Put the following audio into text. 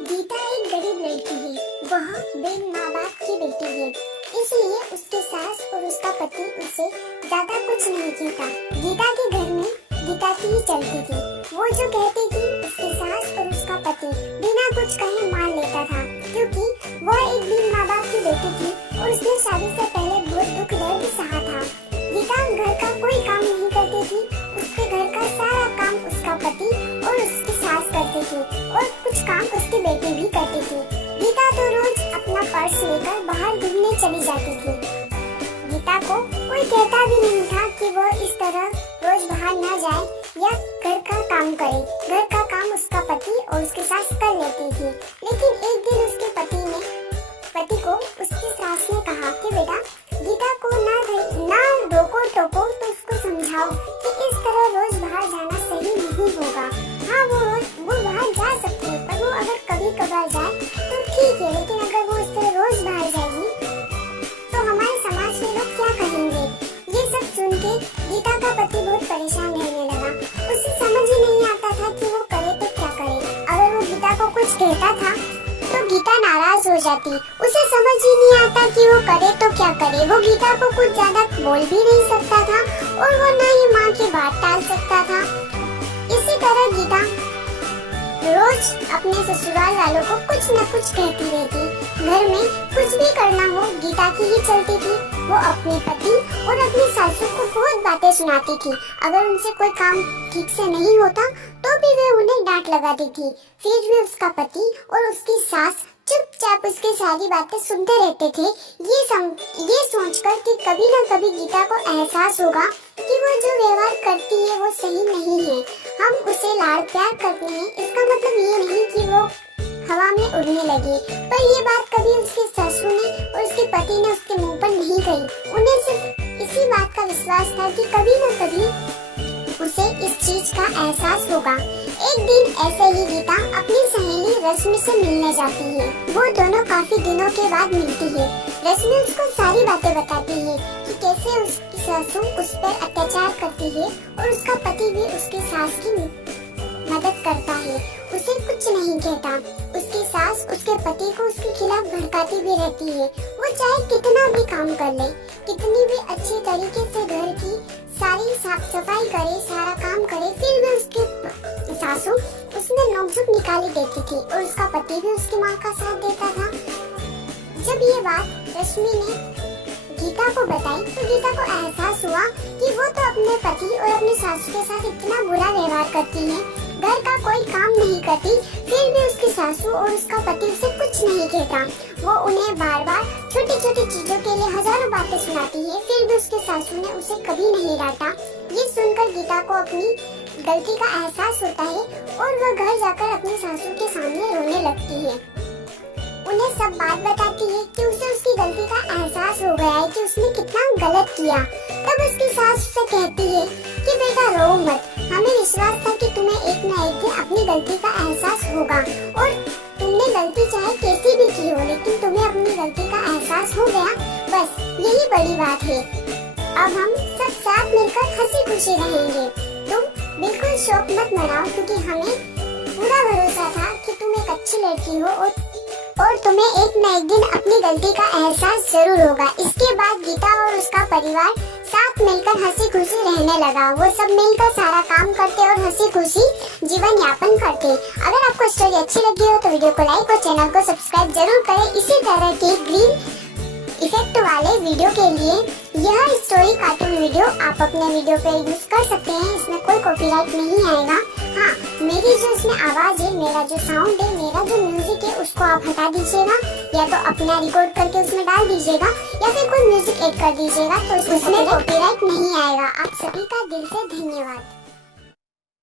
गीता एक गरीब लड़की है। वह बिन माँ बाप की बेटी है, इसलिए उसके सास और उसका पति उसे ज्यादा कुछ नहीं कहता। गीता के घर में गीता की ही चलती थी। वो जो कहती थी उसके सास और उसका पति बिना कुछ कहे मान लेता था, क्योंकि वह एक बिन माँ बाप की बेटी थी और उसने शादी से पहले बहुत दुख दर्द सहा था। गीता घर का कोई काम नहीं करती थी। उसके घर का सारा काम उसका पति और उसकी सास करती थी और कुछ काम उसकी बेटी भी करती थी। गीता तो रोज अपना पर्स लेकर बाहर घूमने चली जाती थी। गीता को कोई कहता भी नहीं था कि वो इस तरह रोज बाहर न जाए या घर का काम करे। घर का काम उसका पति और उसकी सास कर लेती थी। लेकिन एक दिन उसके पति को उसकी सास ने कहा कि बेटा, गीता को ना रोको टोको, तो उसको समझाओ कि इस तरह रोज बाहर जाना सही नहीं होगा। हाँ, वो बाहर जा सकती है, पर वो अगर कभी कभार जाए तो ठीक है, लेकिन अगर वो इस तरह रोज बाहर जाएगी तो हमारे समाज के लोग क्या कहेंगे। ये सब सुन के गीता का पति बहुत परेशान रहने लगा। उसे समझ ही नहीं आता था कि वो करे तो क्या करे। अगर वो गीता को कुछ कहता था तो गीता नाराज हो जाती। उसे समझ ही नहीं आता कि वो करे तो क्या करे। वो गीता को कुछ ज्यादा बोल भी नहीं सकता था और वो न ही माँ की बात टाल सकता था। इसी तरह गीता रोज अपने ससुराल वालों को कुछ न कुछ कहती रहती। घर में कुछ भी करना हो गीता की ही चलती थी। वो अपने पति और अपनी सासू को बहुत बातें सुनाती थी। अगर उनसे कोई काम ठीक से नहीं होता तो भी वे उन्हें डांट लगाती थी। फिर भी उसका पति और उसकी सास चुपचाप उसकी सारी बातें सुनते रहते थे, ये सोचकर कि कभी न कभी गीता को एहसास होगा कि वो जो व्यवहार करती है वो सही नहीं है। हम उसे लाड़ प्यार करते हैं, इसका मतलब ये नहीं कि वो हवा में उड़ने लगे। पर ये बात कभी उसके ससुर ने और उसके पति ने उसके मुंह पर नहीं कही। उन्हें सिर्फ इसी बात का विश्वास था कि कभी न कभी उसे इस चीज का एहसास होगा। एक दिन ऐसे ही गीता अपनी सहेली रश्मि से मिलने जाती है। वो दोनों काफी दिनों के बाद मिलती है। रश्मि उसको सारी बातें बताती है कि कैसे उसकी सासू उस पर अत्याचार करती है और उसका पति भी उसकी सास की मदद करता है, उसे कुछ नहीं कहता। उसकी सास उसके पति को उसके खिलाफ भड़काती भी रहती है। वो चाहे कितना भी काम कर ले, कितनी भी अच्छे तरीके से घर की सारी साफ सफाई करे, सारा काम करे, फिर भी उसके सासू उसमें नोकझोंक निकाली देती थी और उसका पति भी उसकी माँ का साथ देता था। जब ये बात रश्मि ने गीता को बताई तो गीता को एहसास हुआ कि वो तो अपने पति और अपनी सासू के साथ इतना बुरा व्यवहार करती है, घर का कोई काम नहीं करती, फिर भी उसकी सासू और उसका पति उसे कुछ नहीं कहता। वो उन्हें बार बार छोटी छोटी चीजों के लिए हजारों बातें सुनाती है, फिर भी उसके सासू ने उसे कभी नहीं डांटा। ये सुनकर गीता को अपनी गलती का एहसास होता है और वह घर जाकर अपनी सासू के सामने रोने लगती है। उन्हें सब बात बताती है कि उसे उसकी गलती का एहसास हो गया है कि उसने कितना गलत किया। तब उसकी सास से कहती है कि बेटा रो मत, हमें विश्वास था कि तुम्हें एक न एक दिन अपनी गलती का एहसास होगा और तुमने गलती चाहे कैसी भी की हो, लेकिन तुम्हें अपनी गलती का एहसास हो गया, बस यही बड़ी बात है। अब हम सब साथ मिलकर हंसी खुशी रहेंगे। तुम बिल्कुल शौक मत मनाओ, क्योंकि हमें पूरा भरोसा था कि तुम एक अच्छी लड़की हो और तुम्हें एक न एक दिन अपनी गलती का एहसास जरूर होगा। इसके बाद गीता और उसका परिवार साथ मिलकर हंसी खुशी रहने लगा। वो सब मिलकर सारा काम करते और हंसी खुशी जीवन यापन करते। अगर आपको स्टोरी अच्छी लगी हो तो वीडियो को लाइक और चैनल को सब्सक्राइब जरूर करें। इसी तरह के ग्रीन इफेक्ट वाले वीडियो के लिए यह स्टोरी कार्टून वीडियो आप अपने वीडियो पे यूज कर सकते हैं। इसमें कोई कॉपीराइट नहीं आएगा। हाँ, मेरी जो इसमें आवाज है, मेरा जो साउंड है, मेरा जो म्यूजिक है, उसको आप हटा दीजिएगा या तो अपना रिकॉर्ड करके उसमें डाल दीजिएगा या फिर कोई म्यूजिक ऐड कर दीजिएगा, तो उसमें कॉपीराइट नहीं आएगा। आप सभी का दिल से धन्यवाद।